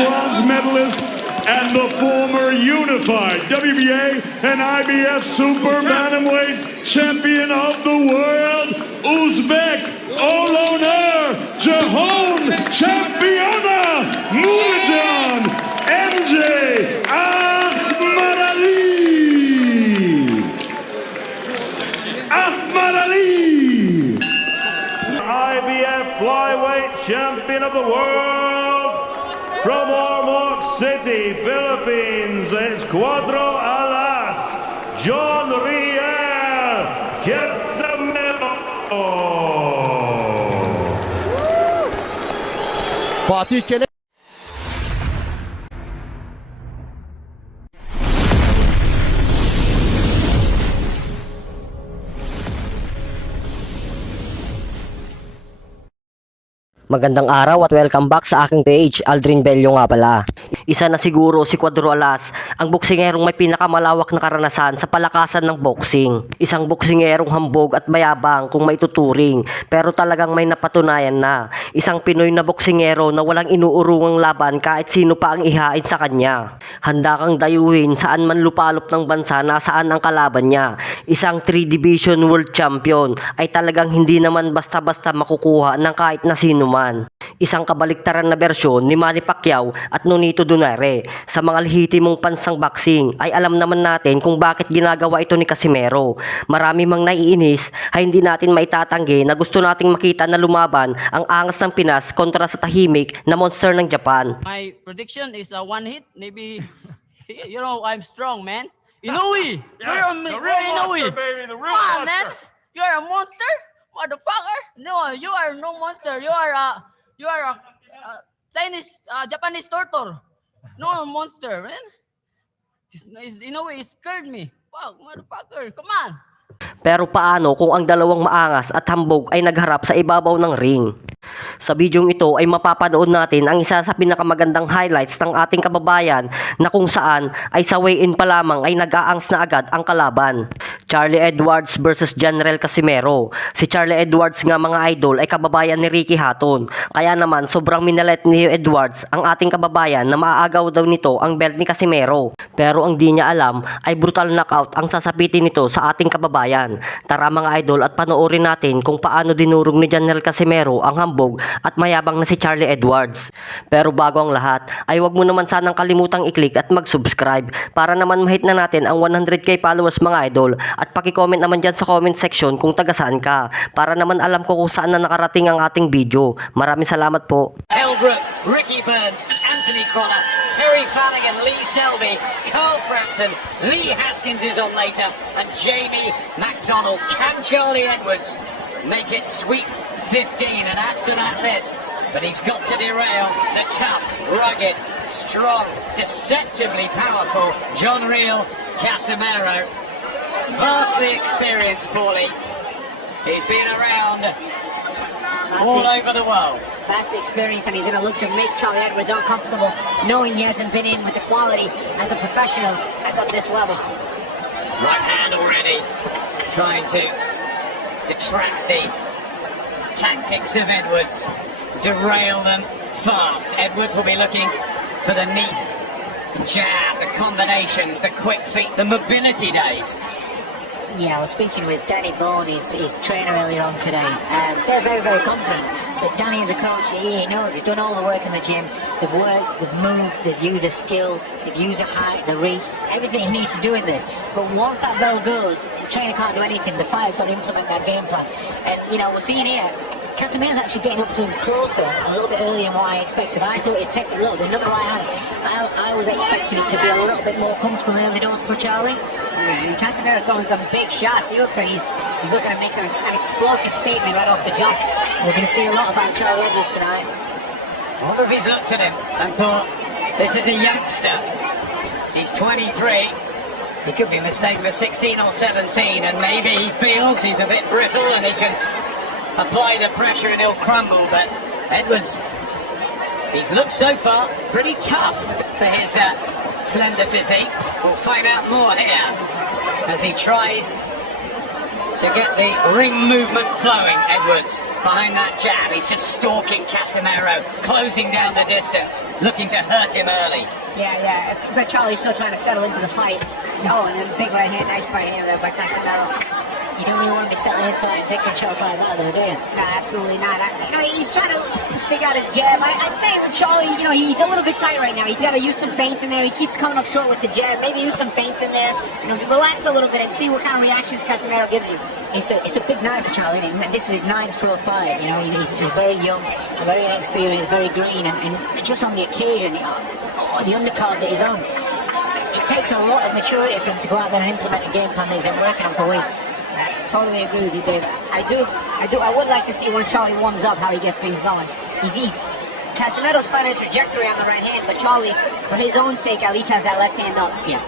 bronze medalist and the former unified WBA and IBF Super Bantamweight Champion of the World, Uzbek Oloner Jahon Championa Murodjon MJ Akhmadaliev. IBF Flyweight Champion of the World from Ormoc City, Philippines, it's Cuadro Alas, Johnriel, Casimero. Fatih Kele Magandang araw at welcome back sa aking page, Aldrin Bello nga pala. Isa na siguro si Cuadro Alas, ang boksingerong may pinakamalawak na karanasan sa palakasan ng boxing. Isang boksingerong hambog at mayabang kung maituturing, pero talagang may napatunayan na. Isang Pinoy na boksingero na walang inuurungang laban kahit sino pa ang ihain sa kanya. Handa kang dayuhin saan man lupalop ng bansa nasaan ang kalaban niya. Isang 3-division world champion ay talagang hindi naman basta-basta makukuha ng kahit na sino man. Isang kabaliktaran na bersyon ni Manny Pacquiao at Nonito Donaire. Sa mga lehitimong pansang boxing ay alam naman natin kung bakit ginagawa ito ni Casimero. Marami mang naiinis ay hindi natin maitatanggi na gusto nating makita na lumaban ang angas ng Pinas kontra sa tahimik na monster ng Japan. My prediction is a one hit, maybe. You know, I'm strong, man. Inoue! Yeah, the real monster, baby, the real monster. Man. You're a monster? Motherfucker! No, you are no monster. You are a Chinese, Japanese turtle. No monster, man. In a way, it scared me. Fuck, motherfucker, come on. Pero paano kung ang dalawang maangas at hambog ay nagharap sa ibabaw ng ring? Sa bidyong ito ay mapapanood natin ang isa sa pinakamagandang highlights ng ating kababayan na kung saan ay sa weigh-in pa lamang ay nag-aangs na agad ang kalaban. Charlie Edwards versus Johnriel Casimero. Si Charlie Edwards nga mga idol ay kababayan ni Ricky Hatton. Kaya naman sobrang minalet ni Edwards ang ating kababayan na maaagaw daw nito ang belt ni Casimero. Pero ang di niya alam ay brutal knockout ang sasapitin nito sa ating kababayan. Tara mga idol at panoorin natin kung paano dinurog ni Johnriel Casimero ang hambog at mayabang na si Charlie Edwards. Pero bago ang lahat ay wag mo naman sanang kalimutang i-click at mag-subscribe para naman mahit na natin ang 100k followers mga idol. At paki-comment naman dyan sa comment section kung taga saan ka para naman alam ko kung saan na nakarating ang ating video. Maraming salamat po. Elbrook, Ricky Burns, Anthony Crolla, Terry Flanagan, Lee Selby, Carl Frampton, Lee Haskins is on later, and Jamie McDonald. Can Charlie Edwards make it sweet 15 and add to that list? But he's got to derail the tough, rugged, strong, deceptively powerful Johnriel Casimero. Vastly experienced, Paulie. He's been around all over the world. Vast experience, and he's going to look to make Charlie Edwards uncomfortable, knowing he hasn't been in with the quality as a professional at this level. Right hand already, trying to detract the tactics of Edwards, derail them fast. Edwards will be looking for the neat jab, the combinations, the quick feet, the mobility, Dave. Yeah, I was speaking with Danny Bourne, his trainer earlier on today, and they're very, very confident. But Danny as a coach, he knows, he's done all the work in the gym. They've worked, they've moved, they've used their skill, they've used the height, the reach, everything he needs to do in this. But once that bell goes, the trainer can't do anything. The fighter's got to implement that game plan. And, you know, we're seeing here, Casimero's actually getting up to him closer, a little bit earlier than what I expected. I thought he'd take a little, another right hand. I was expecting it to be a little bit more comfortable early doors for Charlie. And Casimero throwing some big shots. He looks like he's looking to make an explosive statement right off the jump. We're going to see a lot about Charlie Edwards tonight. I wonder if he's looked at him and thought, this is a youngster. He's 23. He could be mistaken for 16 or 17, and maybe he feels he's a bit brittle and he can apply the pressure and he'll crumble. But Edwards, he's looked so far pretty tough for his slender physique. We'll find out more here as he tries to get the ring movement flowing. Edwards behind that jab. He's just stalking Casimero, closing down the distance, looking to hurt him early. Yeah. It seems like Charlie's still trying to settle into the fight. Oh, and then big right hand, nice right hand there by Casimero. You don't really want to be settling his fight and taking shots like that, though, do you? No, absolutely not. He's trying to stick out his jab. I'd say Charlie, he's a little bit tight right now. He's got to use some feints in there. He keeps coming up short with the jab. Maybe use some feints in there. Relax a little bit and see what kind of reactions Casimero gives you. It's a big night for Charlie, and this is his 9th pro fight. He's very young, very inexperienced, very green, and just on the occasion, the undercard that he's on, it takes a lot of maturity for him to go out there and implement a game plan that he's been working on for weeks. I totally agree with you, Dave. I would like to see once Charlie warms up how he gets things going. Casimero's finding a trajectory on the right hand, but Charlie, for his own sake, at least has that left hand up. Yeah.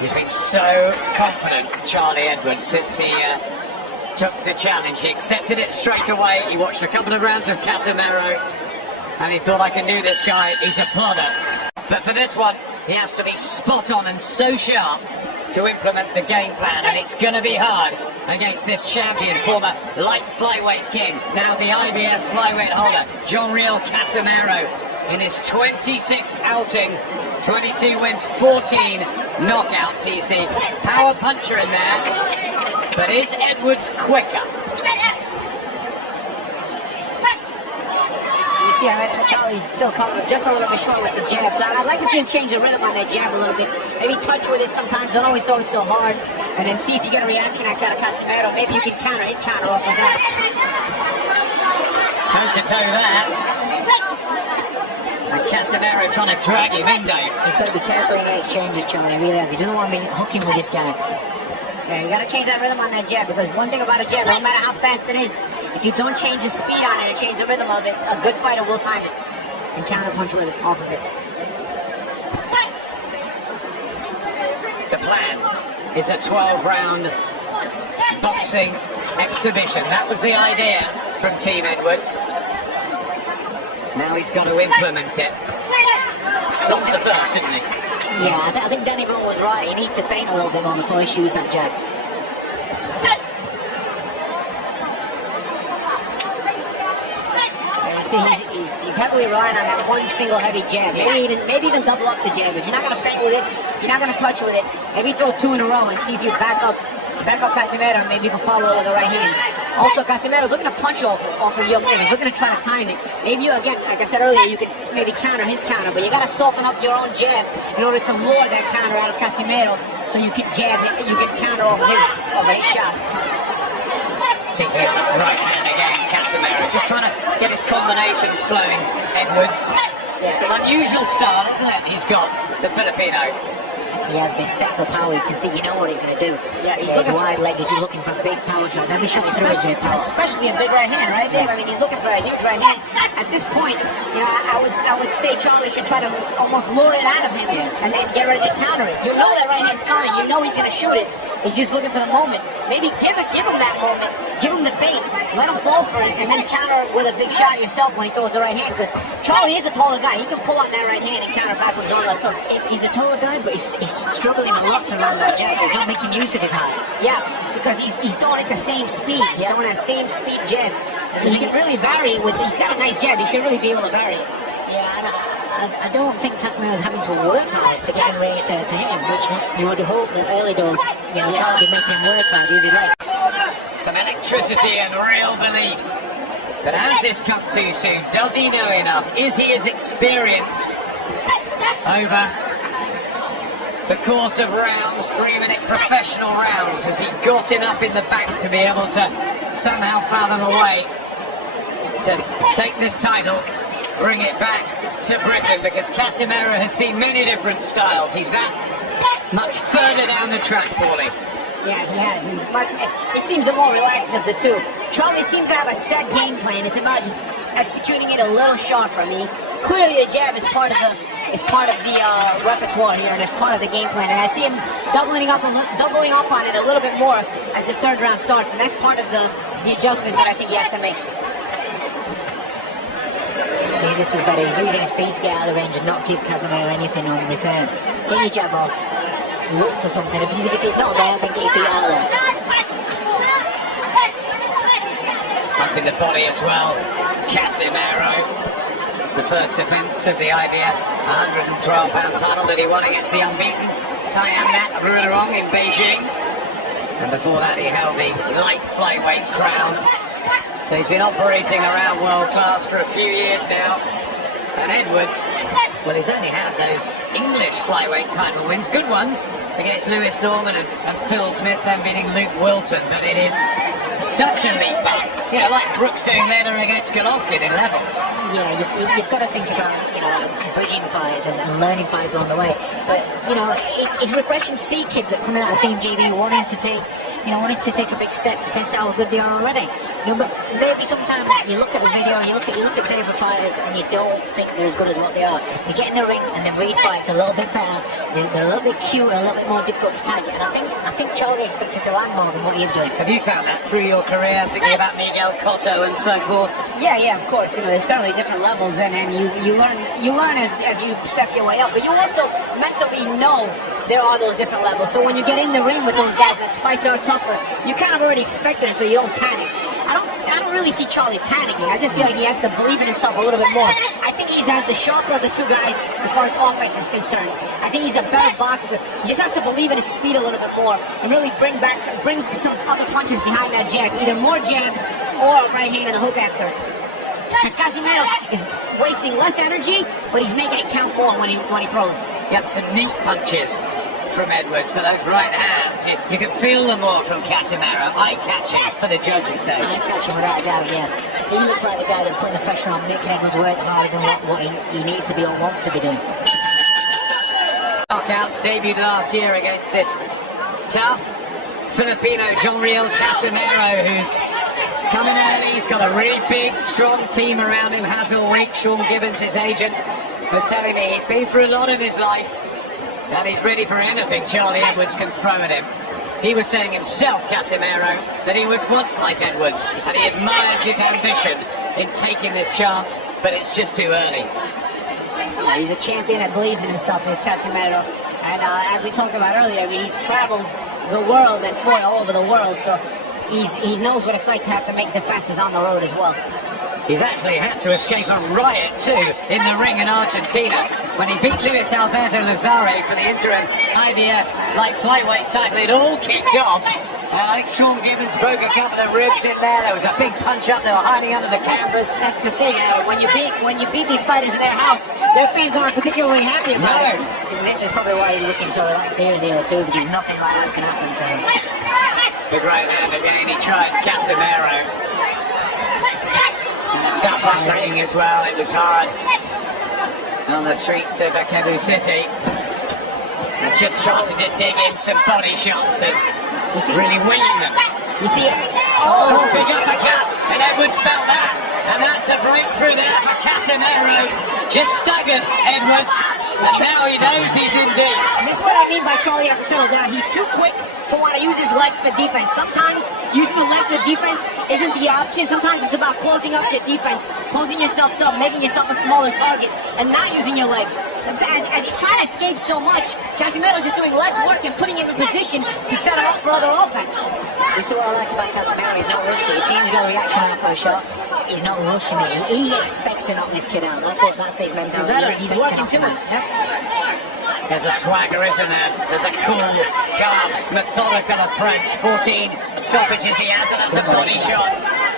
He's been so confident, Charlie Edwards, since he took the challenge. He accepted it straight away. He watched a couple of rounds of Casimero, and he thought, I can do this guy. He's a plodder. But for this one, he has to be spot on and so sharp to implement the game plan, and it's going to be hard against this champion, former light flyweight king, now the IBF flyweight holder, Johnriel Casimero, in his 26th outing, 22 wins, 14 knockouts. He's the power puncher in there, but is Edwards quicker? You see, Charlie's still coming up just a little bit short with the jab. So I'd like to see him change the rhythm on that jab a little bit. Maybe touch with it sometimes. Don't always throw it so hard. And then see if you get a reaction out of Casimero. Maybe you can counter his counter off of that. Toe-to-toe that. And Casimero trying to drag him in, Dave. He's got to be careful in the exchanges, Charlie, really has. He doesn't want to be hooking with this guy. Yeah, you gotta change that rhythm on that jab, because one thing about a jab, no matter how fast it is, if you don't change the speed on it and change the rhythm of it, a good fighter will time it and counter punch with it off of it. The plan is a 12-round boxing exhibition. That was the idea from Team Edwards. Now he's got to implement it. Lost the first, didn't he? Yeah, I think Danny Boone was right. He needs to feint a little bit more before he shoots that jab. He's heavily relying on that one single heavy jab. Maybe even double up the jab. If you're not gonna feint with it, if you're not gonna touch with it, maybe throw 2 in a row and see if you back up Casimero, and maybe you can follow it with the right hand. Also, Casimero's looking to punch off of your move. He's looking to try to time it. Maybe you, again, like I said earlier, you can maybe counter his counter, but you gotta soften up your own jab in order to lure that counter out of Casimero, so you can jab it, you can counter off of his shot. See the right hand again, Casimero, just trying to get his combinations flowing, Edwards. It's an unusual style, isn't it? He's got the Filipino. He has been set for power. You can see, you know what he's going to do. Yeah, he's wide leg. He's just looking for big power shots. Every shot he throws is a power. Especially a big right hand, right, Dave? I mean, he's looking for a huge right hand. At this point, I would say Charlie should try to almost lure it out of him and then get ready to counter it. You know that right hand's coming. You know he's going to shoot it. He's just looking for the moment. Maybe give him that moment. Give him the bait. Let him fall for it, and then counter with a big shot yourself when he throws the right hand. Because Charlie is a taller guy. He can pull on that right hand and counter back with his own left hook. He's a taller guy, but he's struggling a lot to run that jab. He's not making use of his height. Yeah, because he's throwing at the same speed. He's throwing that same speed jab. So he can really vary with. He's got a nice jab. He should really be able to vary it. Yeah, and I don't think Casimero's having to work hard to get in range to hit him, which you would hope that early does. Charlie be making him work hard, use his leg. Some electricity and real belief. But has this come too soon? Does he know enough? Is he as experienced over the course of rounds, 3-minute professional rounds? Has he got enough in the bank to be able to somehow fathom a way to take this title, bring it back to Britain? Because Casimero has seen many different styles. He's that much further down the track, Paulie. Yeah, he has. He seems the more relaxed of the two. Charlie seems to have a set game plan. It's about just executing it a little sharper. I mean, clearly the jab is part of the repertoire here, and it's part of the game plan. And I see him doubling up on it a little bit more as this third round starts, and that's part of the adjustments that I think he has to make. See, this is better. He's using his feet to get out of the range and not give Casimero anything on return. Get your jab off. look for something. If he's not there, then get your feet out there. Punching the body as well. Casimero. The first defence of the IBF 112-pound title that he won against the unbeaten Tiamat Murodjon in Beijing. And before that he held the light flyweight crown. So he's been operating around world class for a few years now. And Edwards, well, he's only had those English flyweight title wins, good ones, against Lewis Norman and Phil Smith, then beating Luke Wilton. But it is such a leap back, you know, like Brooks doing later against Golovkin in levels. Yeah, you've got to think about, you know, bridging fights and learning fights along the way. But, you know, it's refreshing to see kids that come out of Team GB wanting to take a big step to test how good they are already. You know, but maybe sometimes you look at the video, you look at Sabre fighters, and you don't think they're as good as what they are. They get in the ring and they read fights a little bit better. They're a little bit cuter, a little bit more difficult to tag. And I think Charlie expected to land more than what he's doing. Have you found that through your career, thinking about Miguel Cotto and so forth? Yeah, of course. You know, there's certainly different levels, and you learn as you step your way up. But you also mentally know there are those different levels. So when you get in the ring with those guys, the fights are tougher. You kind of already expected it, so you don't panic. I don't really see Charlie panicking. I just feel like he has to believe in himself a little bit more. I think he has the sharper of the two guys as far as offense is concerned. I think he's a better boxer. He just has to believe in his speed a little bit more and really bring some other punches behind that jab. Either more jabs or a right hand and a hook after. As Casimero is wasting less energy, but he's making it count more when he throws. Yep, some neat punches from Edwards, but those right hands, you can feel them more from Casimero. Eye-catching for the judges, Dave. Eye-catching without a doubt, yeah. He looks like the guy that's putting the pressure on, making Edwards work harder than what he needs to be or wants to be doing. Knockouts debuted last year against this tough Filipino Johnriel Casimero, who's coming early. He's got a really big, strong team around him. Hazel Week, Sean Gibbons, his agent, was telling me he's been through a lot in his life. And he's ready for anything Charlie Edwards can throw at him. He was saying himself, Casimero, that he was once like Edwards, and he admires his ambition in taking this chance, but it's just too early. Yeah, he's a champion that believes in himself, is Casimero. And as we talked about earlier, I mean, he's traveled the world and fought all over the world, so he knows what it's like to have to make defenses on the road as well. He's actually had to escape a riot too in the ring in Argentina when he beat Luis Alberto Lazare for the interim IBF light flyweight title. It all kicked off. I think Sean Gibbons broke a couple of ribs in there. There was a big punch up. They were hiding under the canvas. That's the thing. When you beat these fighters in their house, their fans aren't particularly happy about it. This is probably why he's looking so relaxed here in the O2, because nothing like that's going to happen. So. Big right hand again. He tries Casimero. Tough ring as well, it was hard on the streets of Cebu City. And just started to dig in some body shots and really winging them. You see it? Big uppercut, and Edwards felt that. And that's a breakthrough there for Casimero. Just staggered Edwards, and now he knows he's in deep. And this is what I mean by Charlie has to settle down. He's too quick to want to use his legs for defense. Sometimes using the legs for defense isn't the option. Sometimes it's about closing up your defense, closing yourself up, making yourself a smaller target, and not using your legs. As he's trying to escape so much, Casimero's just doing less work and putting him in position to set him up for other offense. This is what I like about Casimero. He's not rushed it. He seems to get a reaction out for a shot. He's not rushing it. He expects to knock this kid out. That's his mentality. He's working to it. There's a swagger, isn't there? There's a cool, calm, methodical approach. 14 stoppages he has, and that's a body shot,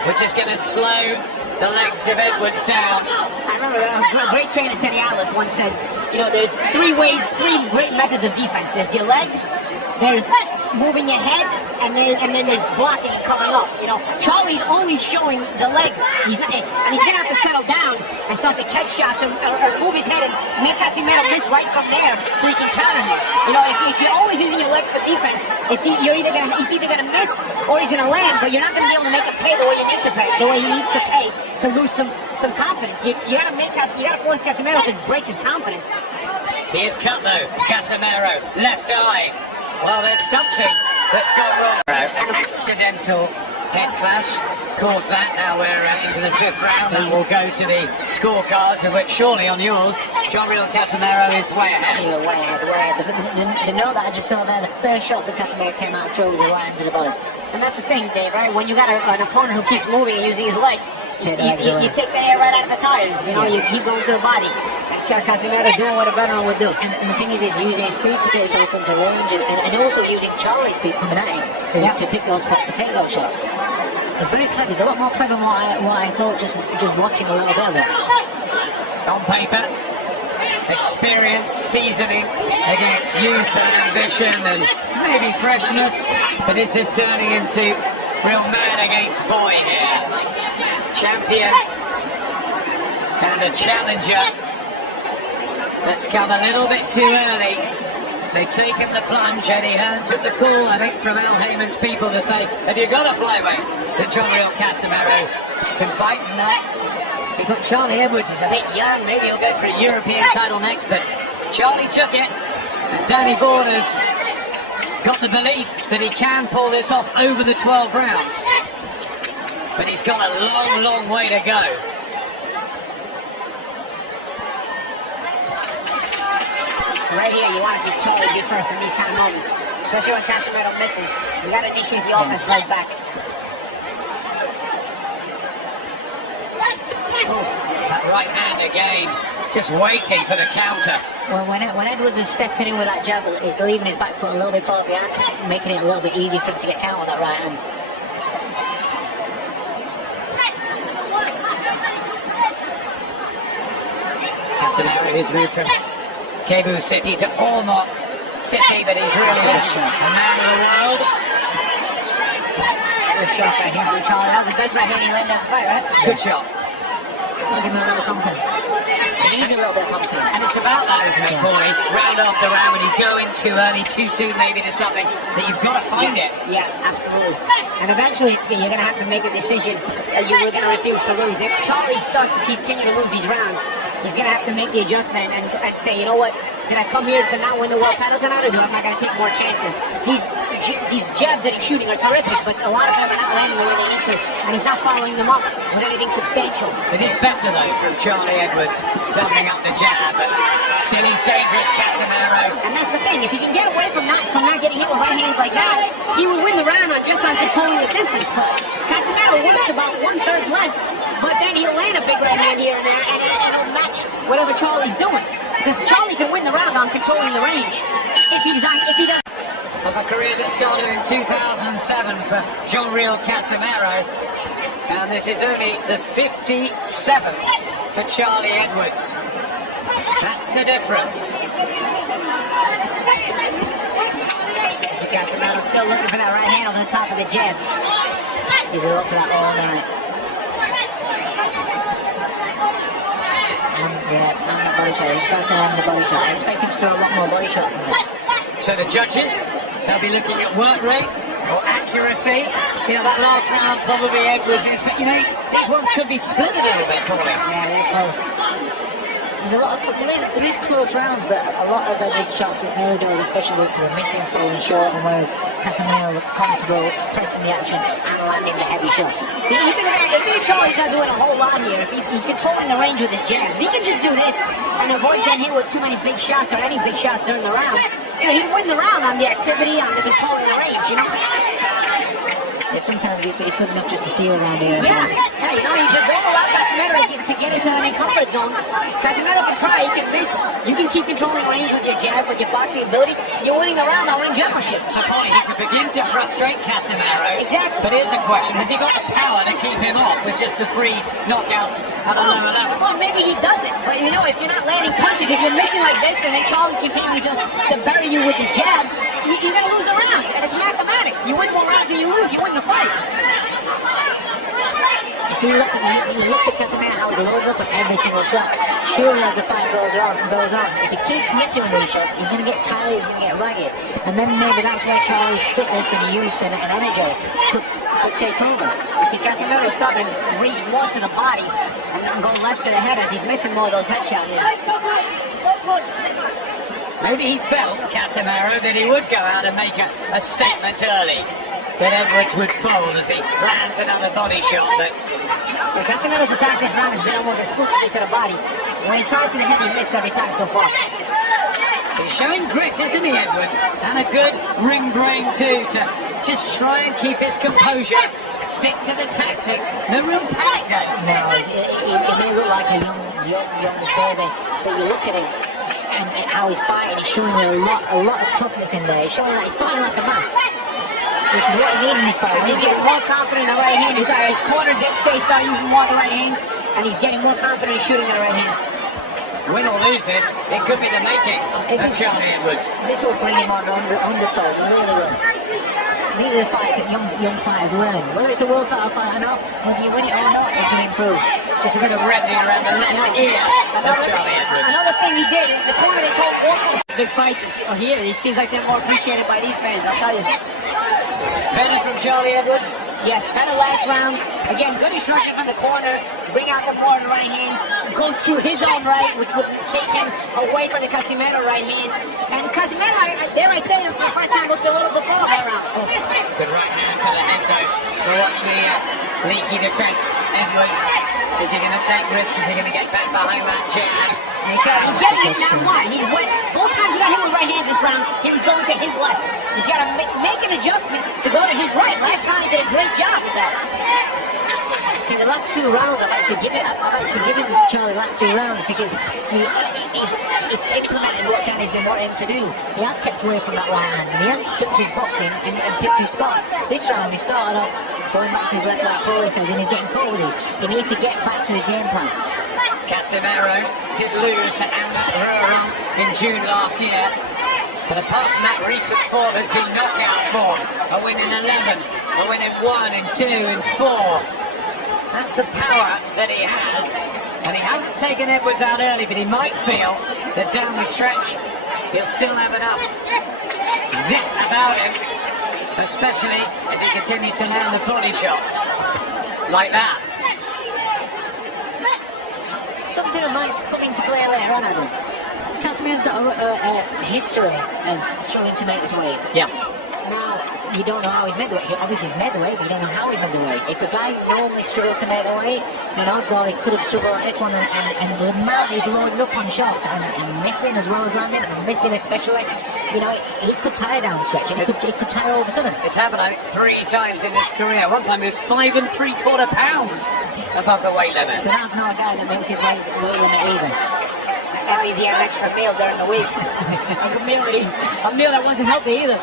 which is going to slow the legs of Edwards down. I remember a great trainer, Teddy Atlas, once said, you know, there's three great methods of defense. There's your legs, there's moving your head, and then there's blocking and covering up. You know, Charlie's only showing the legs. He's gonna have to settle down and start to catch shots or move his head and make Casimero miss right from there so he can counter him. You know, if you're always using your legs for defense, he's either gonna miss or he's gonna land, but you're not gonna be able to make him pay the way you need to pay, the way he needs to pay to lose some confidence. You gotta force Casimero to break his confidence. Here's cut though, Casimero, left eye. Well, there's something that's gone wrong. An accidental head clash caused that. Now we're into the 5th round, and we'll go to the scorecards, of which surely on yours, Johnriel Casimero is way ahead. Yeah, way ahead. The note that I just saw there, the first shot that Casimero came out and threw with his right hand to the bottom. And that's the thing, Dave, right? When you got an opponent who keeps moving and using his legs, you take the air right out of the tires. You know, you keep going to the body. And Casimero doing what a veteran would do. And the thing is, he's using his speed to get himself into range, and also using Charlie's speed coming at him to pick those spots, to take those shots. It's very clever. He's a lot more clever than what I thought just watching a little bit of it. On paper, experience, seasoning against youth and ambition and maybe freshness, but is this turning into real man against boy here? Champion and a challenger that's come a little bit too early. They've taken the plunge. Eddie Hearn took the call, I think, from Al Heyman's people to say, have you got a flyweight that Johnriel Casimero can fight in that? We've got Charlie Edwards, he's a bit young, maybe he'll go for a European title next, but Charlie took it, and Danny Vaughan has got the belief that he can pull this off over the 12 rounds. But he's got a long, long way to go. Right here, you want to see Charlie be first in these kind of moments. Especially when Casimero misses. You got to initiate the offense right back. That right hand again, just waiting for the counter. Well, when Edwards has stepped in with that jab, he's leaving his back foot a little bit far behind, making it a little bit easy for him to get count with that right hand. Casimero, who's moved from Cebu City to Ormoc City, but he's really a man of the world. Good shot right here from Charlie. That was the best right hand he landed in the fight, right? Good shot. I'll give him a little confidence. He needs a little bit of confidence. And it's about that, isn't it, Paulie? Round after round, when you go in too early, too soon maybe to something, that you've got to find it. Yeah, absolutely. And eventually you're going to have to make a decision that you were going to refuse to lose. If Charlie starts to continue to lose these rounds, he's going to have to make the adjustment and say, you know what, did I come here to not win the world title tonight, or do I'm not going to take more chances? These jabs that he's shooting are terrific, but a lot of them are not landing the way they need to, and he's not following them up with anything substantial. It is better, though, from Charlie Edwards, doubling up the jab, but still he's dangerous, Casimero. And that's the thing, if he can get away from not getting hit with right hands like that, he will win the round on controlling the distance. But Casimero works about 1/3 less, but then he'll land a big right hand here and there, and it'll match whatever Charlie's doing. Because Charlie can win the round on controlling the range if he does. Of a career that started in 2007 for Johnriel Casimero, and this is only the 57th for Charlie Edwards. That's the difference. Casimero still looking for that right hand over the top of the jab. He's a lot for that all night. And that body shot. He's got to say the body shot. I expect him to throw a lot more body shots than this. So the judges, they'll be looking at work rate or accuracy. You know, that last round probably Edwards is, but you know, these ones could be split a little bit, Paulie. Yeah, they're close. There's a lot of, there is close rounds, but a lot of Edwards shots with early doors, especially with the missing, falling short, and whereas Casimero looked comfortable, pressing the action and landing the heavy shots. See, if Charlie's not doing a whole lot here, if he's controlling the range with his jab, if he can just do this and avoid getting hit with too many big shots or any big shots during the round, you know, he'd win the round on the activity, on the controlling the range, you know? Yeah, sometimes he's good enough just to steal around here. Yeah, you know, you just won't allow Casimero to get into any comfort zone. Casimero can try, he can miss. You can keep controlling range with your jab, with your boxing ability. You're winning the round on ring generalship. So, Paulie, he could begin to frustrate Casimero. Exactly. But here's a question, has he got the power to keep him off with just the 3 knockouts at a lower level? Well, maybe he doesn't, but you know, if you're not landing punches, if you're missing like this, and then Charlie's continuing to bury you with his jab, you're going to lose the round, and it's mathematics. You win more rounds than you lose, you win the fight. You see, look at Casimero, how he loads up at every single shot. Surely as the fight goes on, if he keeps missing these shots, he's going to get tired, he's going to get ragged. And then maybe that's where Charlie's fitness and youth and energy could take over. You see, Casimero starting to reach more to the body and go less to the head as he's missing more of those headshots. Maybe he felt, Casimero, that he would go out and make a statement early. that Edwards would fold as he lands another body shot, but Casimero's attack this round has been almost exclusively to the body. When he tried to the head, he missed every time so far. he's showing grit, isn't he, Edwards? And a good ring brain too, to just try and keep his composure, stick to the tactics. No real panic though. No, he may look like a young baby, but you look at him and how he's fighting. He's showing a lot of toughness in there. He's showing like he's fighting like a man, which is what he needs in this fight. He's getting more confident in the right hand. His corner didn't say start using more of the right hands, and he's getting more confident in shooting the right hand. Win or lose this, it could be the making of Charlie Edwards. This will bring him on underfold, really will. These are the fights that young fighters learn. Whether it's a world title fight or not, whether you win it or not, is to improve. Just a bit of reddening around the left ear of Charlie Edwards. Another thing he did in the corner, they told all big fights here. It seems like they're more appreciated by these fans, I'll tell you. Better from Charlie Edwards. Yes, better last round. Again, good instruction from the corner. Bring out the more in the right hand. Go to his own right, which would take him away from the Casimero right hand. And Casimero, dare I say, for the first time looked a little bit better that round. Good right hand to the head though. We'll watch the leaky defense. Edwards, is he going to take risks? Is he going to get back behind that jab? He's getting it now. Why? He went both times he got hit with right hands this round. He was going to his left. He's got to make an adjustment to go to his right. Last round he did a great job with that. See, the last 2 rounds I've actually given Charlie the last 2 rounds because he's implemented what Danny's been wanting him to do. He has kept away from that right hand and he has stuck to his boxing and picked his spots. This round he started off going back to his left like Paulie says, and he's getting caught with these. He needs to get back to his game plan. Casimero did lose to Murodjon in June last year, but apart from that, recent form has been knockout form. A win in 11, a win in 1, in 2, in 4. That's the power that he has, and he hasn't taken Edwards out early, but he might feel that down the stretch he'll still have enough zip about him, especially if he continues to land the body shots like that. Something that might come into play later on, Adam. Casimero's got a history of struggling to make his weight. Yeah. Now, you don't know how he's made the weight. Obviously, he's made the weight, but you don't know how he's made the weight. If a guy normally struggles to make the weight, then odds are he could have struggled on this one. And the man is loaded up on shots and missing as well as landing, and missing especially. You know, he could tire down the stretch, and he could tire all of a sudden. It's happened, I think, 3 times in his career. One time he was 5 3/4 pounds above the weight limit. So that's not a guy that makes his weight limit either. At least he had an extra meal during the week. a meal that wasn't healthy either.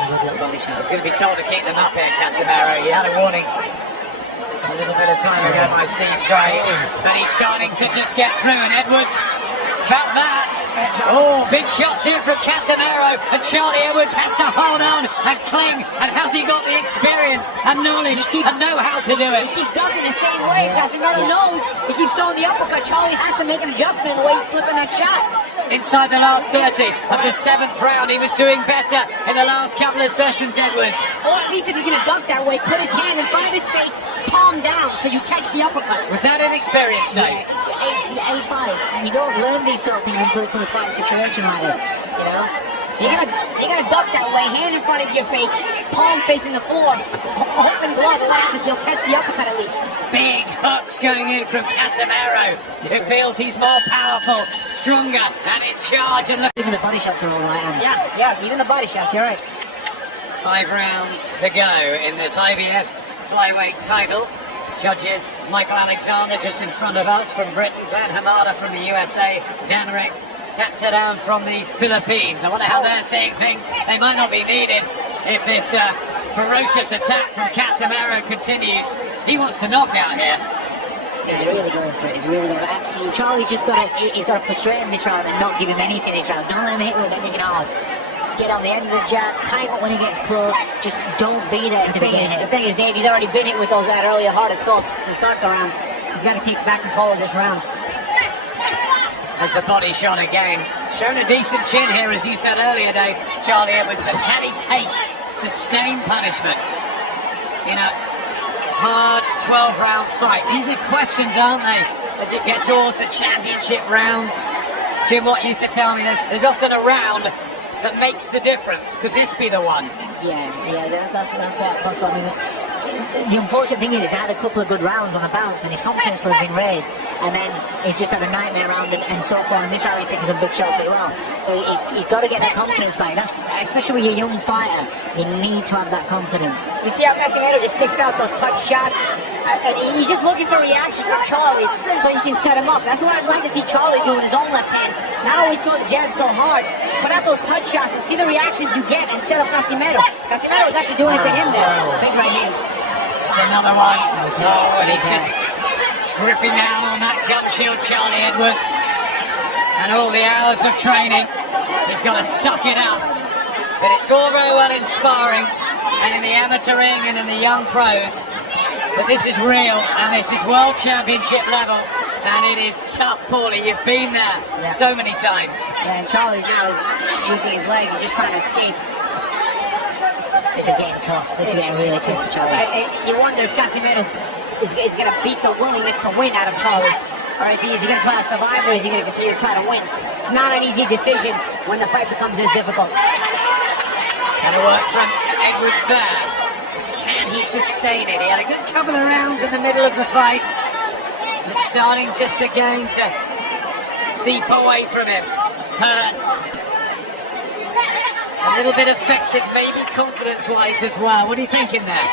He's going to be told to keep them up here, Casimero. He had a warning a little bit of time ago by Steve Gray, and he's starting to just get through, and Edwards felt that. Oh, big shots in from Casimero, and Charlie Edwards has to hold on and cling, and has he got the experience and knowledge and know how to do it? He keeps ducking the same way. Casimero knows he keeps throwing the uppercut. Charlie has to make an adjustment in the way he's slipping that shot. Inside the last 30 of the 7th round, he was doing better in the last couple of sessions, Edwards. Or at least if he's going to duck that way, put his hand in front of his face, palm down, so you catch the uppercut. Was that inexperience, Dave? Eight fights, you don't learn these sort of things until it comes to a situation like this, you know? You gotta duck that way, hand in front of your face, palm facing the floor, open glove flat, because you'll catch the uppercut at least. Big hooks going in from Casimero. It feels he's more powerful, stronger, and in charge. And look, even the body shots are all right hands. Yeah, even the body shots, you're right. 5 rounds to go in this IBF flyweight title. Judges Michael Alexander just in front of us from Britain, Glenn Hamada from the USA, Danerick Tatsadown from the Philippines. I wonder how they're seeing things. They might not be needed if this ferocious attack from Casimero continues. He wants the knockout here. He's really going for it. He's really going for it. Charlie's just got to frustrate him this round and not give him anything this round. Don't let him hit with anything hard. Get on the end of the jab, time up when he gets close. Just don't be there to begin hit. The thing is, Dave, he's already been hit with those that earlier hard assault to start the round. He's got to take back control of this round. As the body shot again. Shown a decent chin here, as you said earlier, Dave, Charlie Edwards, but can he take sustained punishment in a hard 12-round fight? These are questions, aren't they, as it gets towards the championship rounds? Jim Watt used to tell me there's often a round that makes the difference? Could this be the one? Yeah, that's quite possible. I mean, the unfortunate thing is he's had a couple of good rounds on the bounce and his confidence has been raised, and then he's just had a nightmare round and so far in this round he's taking some big shots as well. So he's got to get that confidence back. That's, especially with a young fighter, you need to have that confidence. You see how Casimero just sticks out those touch shots? And he's just looking for reaction from Charlie so he can set him up. That's what I'd like to see Charlie do with his own left hand. Not always throw the jab so hard, put out those touch shots and see the reactions you get and set up Casimero. Casimero was actually doing it to him there. Big right hand. Another one. Oh, and he's just gripping down on that gut shield, Charlie Edwards. And all the hours of training, he's got to suck it up. But it's all very well in sparring and in the amateur ring and in the young pros. But this is real and this is world championship level. And it is tough, Paulie. You've been there so many times. Yeah, and Charlie, is using his legs. He's just trying to escape. This is getting tough. This is getting really tough for Charlie. You wonder if Casimero is going to beat the willingness to win out of Charlie. Or if is he going to try to survive or is he going to continue to try to win? It's not an easy decision when the fight becomes this difficult. And a work from Edwards there. Can he sustain it? He had a good couple of rounds in the middle of the fight. But starting just again to seep away from him. Hurt. A little bit affected, maybe confidence-wise as well. What are you thinking there?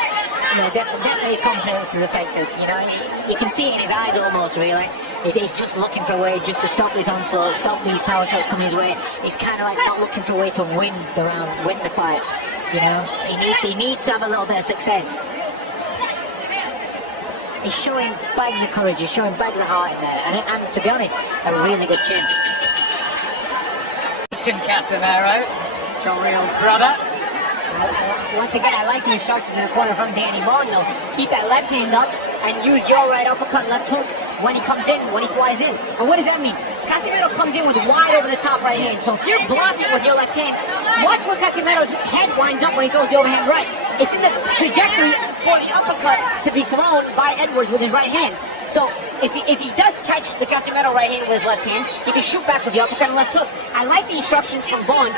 No, definitely his confidence is affected. You know, you can see it in his eyes almost. Really, he's just looking for a way just to stop his onslaught, stop these power shots coming his way. He's kind of like not looking for a way to win the round, win the fight. You know, he needs to have a little bit of success. He's showing bags of courage. He's showing bags of heart in there, and to be honest, a really good chin. Casimero, Johnriel's brother. Once again, I like the instructions in the corner from Danny Vaughn, though. Keep that left hand up and use your right uppercut, left hook when he comes in, when he flies in. And what does that mean? Casimero comes in with wide over the top right hand. So if you're blocking with your left hand, watch where Casimero's head winds up when he throws the overhand right. It's in the trajectory for the uppercut to be thrown by Edwards with his right hand. So if he does catch the Casimero right hand with his left hand, he can shoot back with the uppercut and left hook. I like the instructions from Vaughn.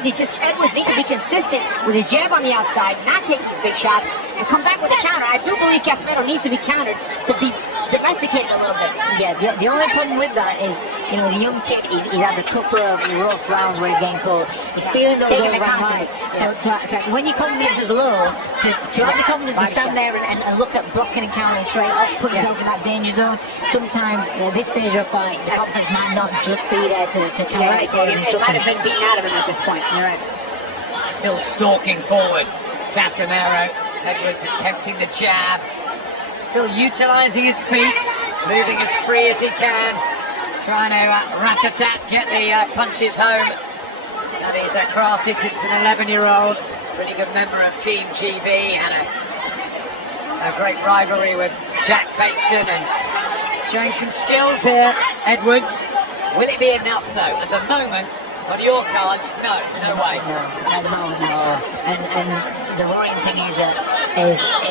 Edwards needs to be consistent with his jab on the outside, not take these big shots, and come back with a counter. I do believe Casimero needs to be countered to be domesticated a little bit. Yeah, the only problem with that is, you know, as a young kid, he's had a couple of rough rounds where he's getting caught. He's feeling those overhand highs. So when your confidence is low, to have the confidence to stand there and look at blocking and countering straight up, put yourself in that danger zone, sometimes at this stage of a fight, the confidence might not just be there to carry out those instructions. It might have been beaten out of him at this point. You're right. Still stalking forward. Casimero. Edwards attempting the jab. Still utilising his feet. Moving as free as he can. Trying to rat-a-tat, get the punches home. And he's crafted since an 11-year-old. Really good member of Team GB. And a great rivalry with Jack Bateson. And showing some skills here, Edwards. Will it be enough, though? At the moment, on your cards, no way. No, at the moment, no. And the worrying thing is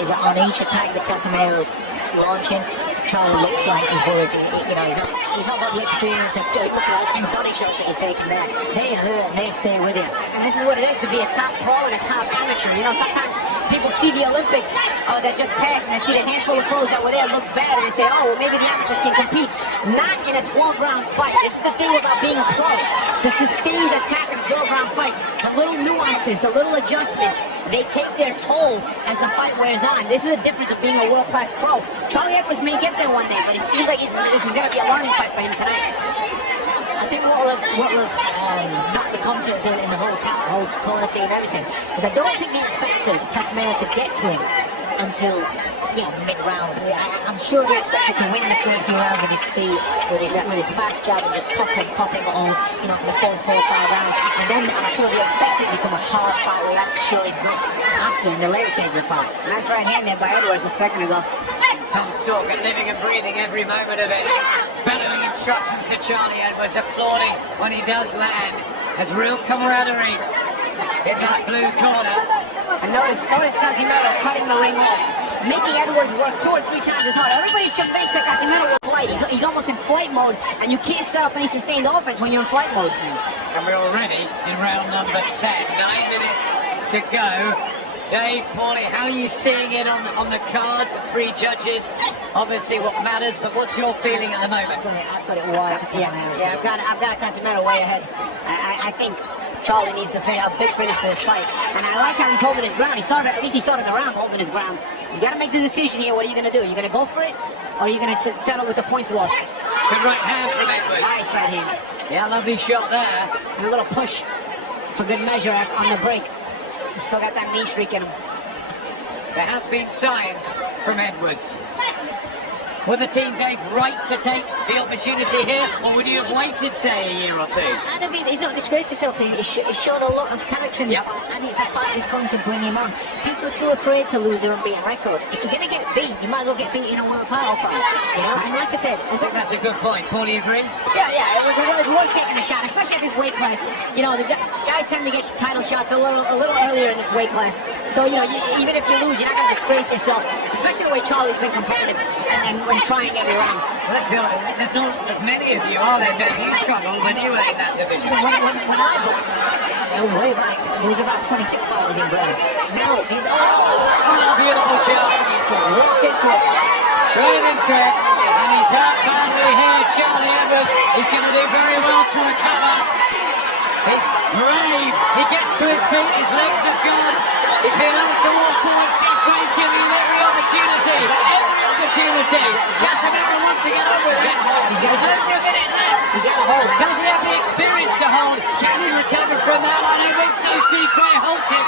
on each attack that Casimero's launching, Charlie looks like he's worried. You know, he's not got the experience of look at the body shots that he's taking there. They hurt and they stay with him. And this is what it is to be a top pro and a top amateur. You know, sometimes people see the Olympics that just passed and they see the handful of pros that were there look bad and they say, oh, well, maybe the amateurs can compete. Not in a 12-round fight. This is the thing about being a pro. The sustained attack in a 12-round fight, the little nuances, the little adjustments, they take their toll as the fight wears on. This is the difference of being a world-class pro. Charlie Edwards may get there one day, but it seems like this is going to be a learning fight for him tonight. I think what will knock the confidence in the whole corner team and everything is I don't think they expected Casimero to get to him until mid-rounds. I'm sure they expected to win the first few rounds with his feet, with his fast jab and just pop him on, you know, for the first 4 or 5 rounds. And then I'm sure they expected it to become a hard fight where he had to show his guts after in the later stage of the fight. Nice right hand there by Edwards a second ago. Tom Stalker living and breathing every moment of it. Bellowing instructions to Charlie Edwards, applauding when he does land. Has real camaraderie in that blue corner. And notice Casimero cutting the ring off, making Edwards work 2 or 3 times as hard. Everybody's convinced that Casimero will fight. He's he's almost in flight mode, and you can't set up any sustained offense when you're in flight mode. And we're already in round number 10. 9 minutes to go. Dave, Paulie, how are you seeing it on the cards? The 3 judges, obviously what matters, but what's your feeling at the moment? I've got it wide for Casimero. Yeah, I've got Casimero way ahead. I think Charlie needs to figure out a big finish for this fight. And I like how he's holding his ground. At least he started the round holding his ground. You got to make the decision here. What are you going to do? Are you going to go for it? Or are you going to settle with the points loss? Good right hand from Edwards. Nice right hand. Yeah, lovely shot there. And a little push for good measure on the break. He's still got that mean streak in him. There has been signs from Edwards. Were the team, Dave, right to take the opportunity here, or would you have waited, say, a year or two? I don't think he's not disgraced himself. He's shown a lot of character in this fight, and it's a fight that's going to bring him on. People are too afraid to lose their unbeaten record. If you're going to get beat, you might as well get beat in a world title fight. You know? And like I said, that's a good point. Paul, you agree? Yeah, it was worth taking a shot, especially at this weight class. You know, the guys tend to get title shots a little earlier in this weight class. So, you know, even if you lose, you're not going to disgrace yourself, especially the way Charlie's been competitive and when trying every round. Well, let's be honest, there's not as many of you, are there, Dave? You struggled when you were in that division. When I boxed, way back, there was about 26 fighters in Britain. Now, beautiful shot. Walk into it. Straight into it. And he's hurt badly here. Charlie Edwards is going to do very well to recover. He's brave. He gets to his feet. His legs have gone. He's been asked to walk forward. Steve Frey's giving him every opportunity. Every opportunity. Casimero wants to get on with it. There's over a minute left. He's got to hold. Doesn't have the experience to hold. Can he recover from that? I don't think so. Steve Frey holds it.